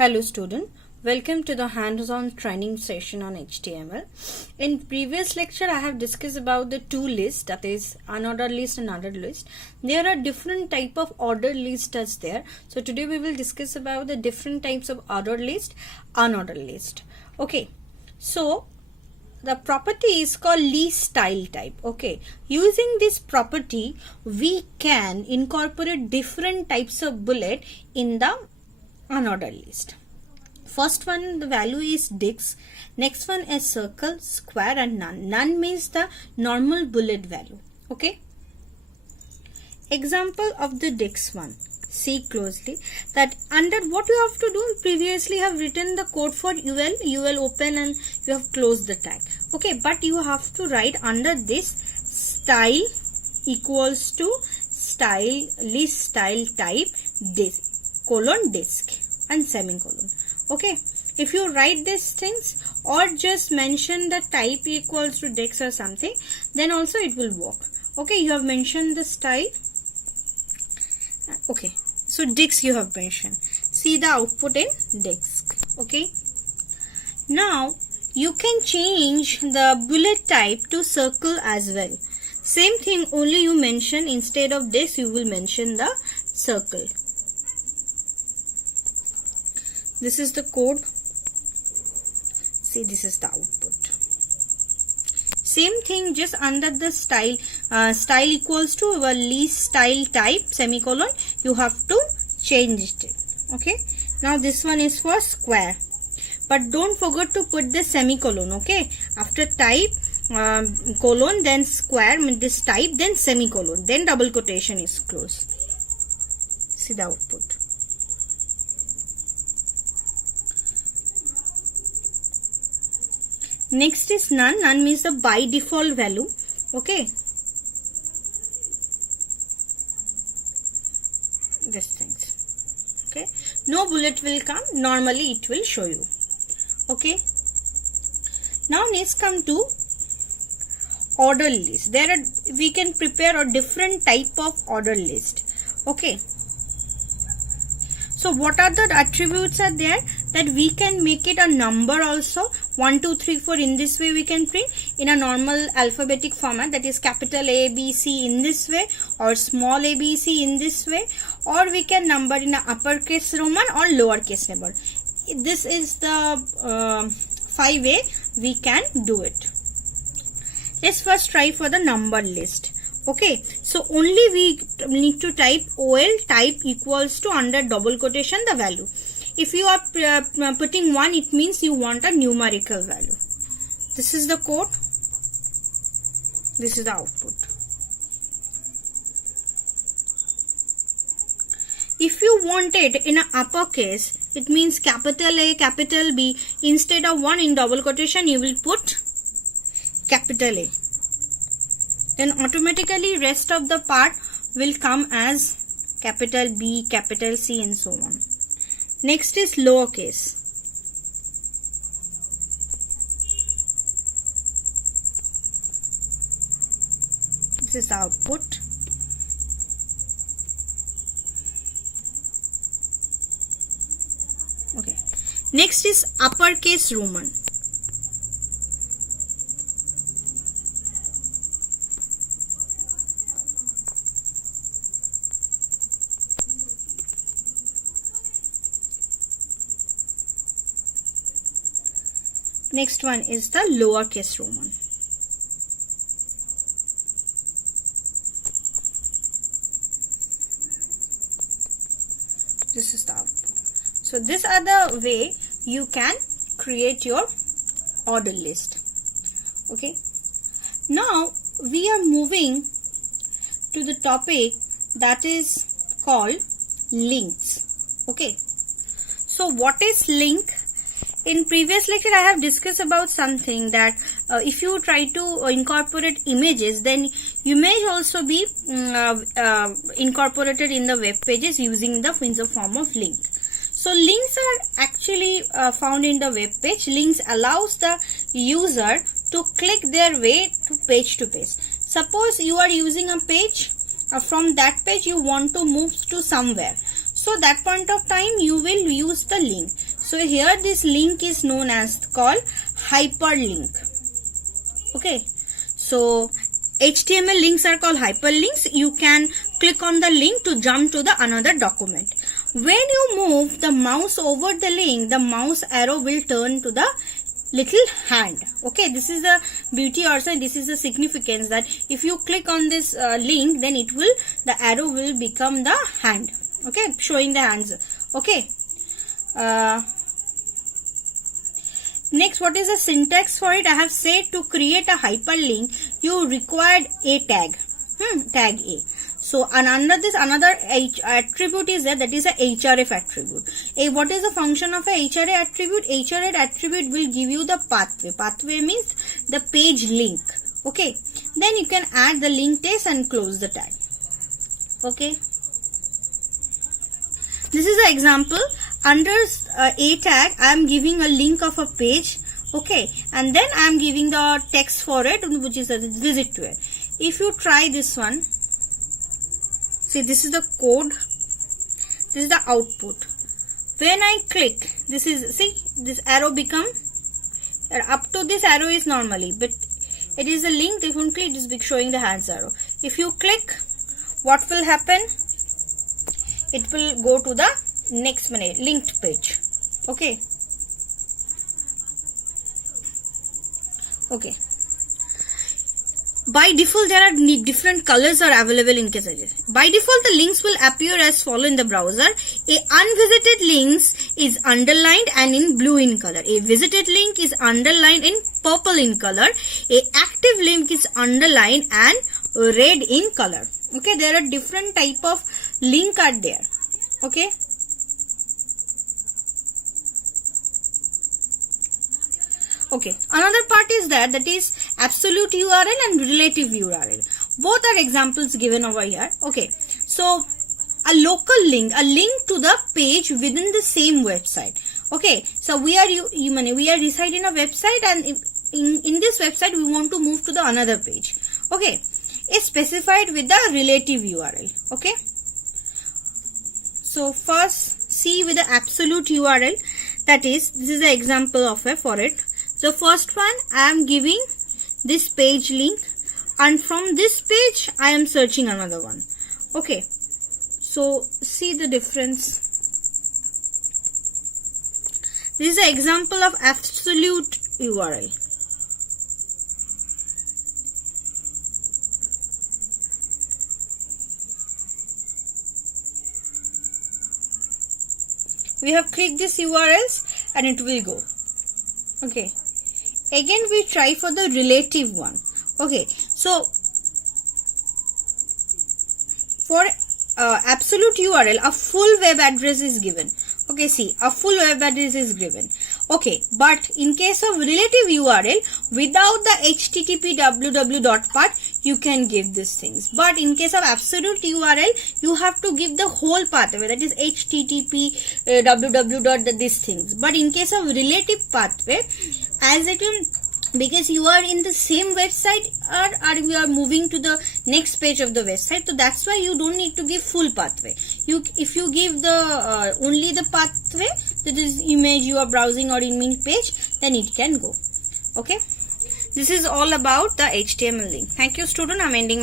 Hello student, welcome to the hands-on training session on HTML. In previous lecture I have discussed about the two lists, that is unordered list and ordered list. There are different type of ordered list as there. So today we will discuss about the different types of ordered list, unordered list. Okay, so the property is called list style type. Okay, using this property we can incorporate different types of bullet in the unordered list. First one, the value is dix. Next one is circle, square and none. None means the normal bullet value. Okay. Example of the dix one. See closely that under what you have to do, previously have written the code for UL. You will open and you have closed the tag. Okay, but you have to write under this style equals to style list style type this colon disk and semicolon. Okay, if you write these things or just mention the type equals to disk or something, then also it will work. Okay, you have mentioned the style. Okay, so disk you have mentioned. See the output in disk. Okay, now you can change the bullet type to circle as well. Same thing, only you mention instead of disk you will mention the circle. This is the code. See, this is the output. Same thing, just under the style, style equals to our list style type semicolon, you have to change it. Okay. Now this one is for square, but don't forget to put the semicolon. Okay. After type colon, then square, this type, then semicolon, then double quotation is closed. See the output. Next is none. None means the by default value. Okay. These things. Okay. No bullet will come. Normally it will show you. Okay. Now let's come to order list. There are, we can prepare a different type of order list. Okay. So what are the attributes are there? That we can make it a number also. 1, 2, 3, 4 in this way we can print in a normal alphabetic format, that is capital A, B, C in this way, or small a, B, C in this way, or we can number in a uppercase Roman or lowercase number. This is the 5 way we can do it. Let's first try for the number list. Okay, so only we need to type OL type equals to under double quotation the value. If you are putting 1, it means you want a numerical value. This is the code. This is the output. If you want it in a uppercase, it means capital A, capital B. Instead of 1 in double quotation, you will put capital A. Then automatically rest of the part will come as capital B, capital C and so on. Next is lowercase. This is the output. Okay. Next is uppercase Roman. Next one is the lowercase Roman. This is the output. So these are the way you can create your order list. Okay. Now we are moving to the topic that is called links. Okay. So what is link? In previous lecture I have discussed about something that if you try to incorporate images, then you may also be incorporated in the web pages using the form of link. So links are actually found in the web page. Links allows the user to click their way to page. Suppose you are using a page, from that page you want to move to somewhere. So that point of time you will use the link. So here this link is known as called hyperlink. Okay, so HTML links are called hyperlinks. You can click on the link to jump to the another document. When you move the mouse over the link, the mouse arrow will turn to the little hand. Okay, this is the beauty also, this is the significance that if you click on this link, then it will, the arrow will become the hand. Okay, showing the hands. Okay, next, what is the syntax for it? I have said to create a hyperlink, you required a tag. Tag A. So another attribute is there, that is a href attribute. What is the function of a href attribute? Href attribute will give you the pathway. Pathway means the page link. Okay. Then you can add the link test and close the tag. Okay. This is an example. Under a tag, I am giving a link of a page. Okay. And then I am giving the text for it, which is a visit to it. If you try this one, see, this is the code, this is the output. When I click, this is, see, this arrow become, up to this arrow is normally, but it is a link, differently it is showing the hands arrow. If you click, what will happen? It will go to the next linked page. Okay. Okay. By default, there are different colors are available in case. By default, the links will appear as follow in the browser. A unvisited links is underlined and in blue in color. A visited link is underlined in purple in color. A active link is underlined and red in color. Okay, there are different type of link are there. Okay. Okay, another part is that is absolute URL and relative URL. Both are examples given over here. Okay, so a local link, a link to the page within the same website. Okay, so we are reside in a website, and in this website we want to move to the another page. Okay, is specified with the relative URL. Okay, so first see with the absolute URL, that is, this is the example of for it. So first one, I am giving this page link, and from this page I am searching another one. Okay, so see the difference. This is an example of absolute URL. We have clicked this URLs and it will go. Okay. Again we try for the relative one. Okay, so for absolute URL, a full web address is given. Okay, see, a full web address is given. Okay, but in case of relative URL, without the http www part, you can give these things. But in case of absolute URL, you have to give the whole pathway, that is http www these things. But in case of relative pathway, as it will, because you are in the same website or you are moving to the next page of the website, so that's why you don't need to give full pathway. If you give the only the pathway, that is image you are browsing or image page, then it can go. Okay, this is all about the HTML link. Thank you, student. I'm ending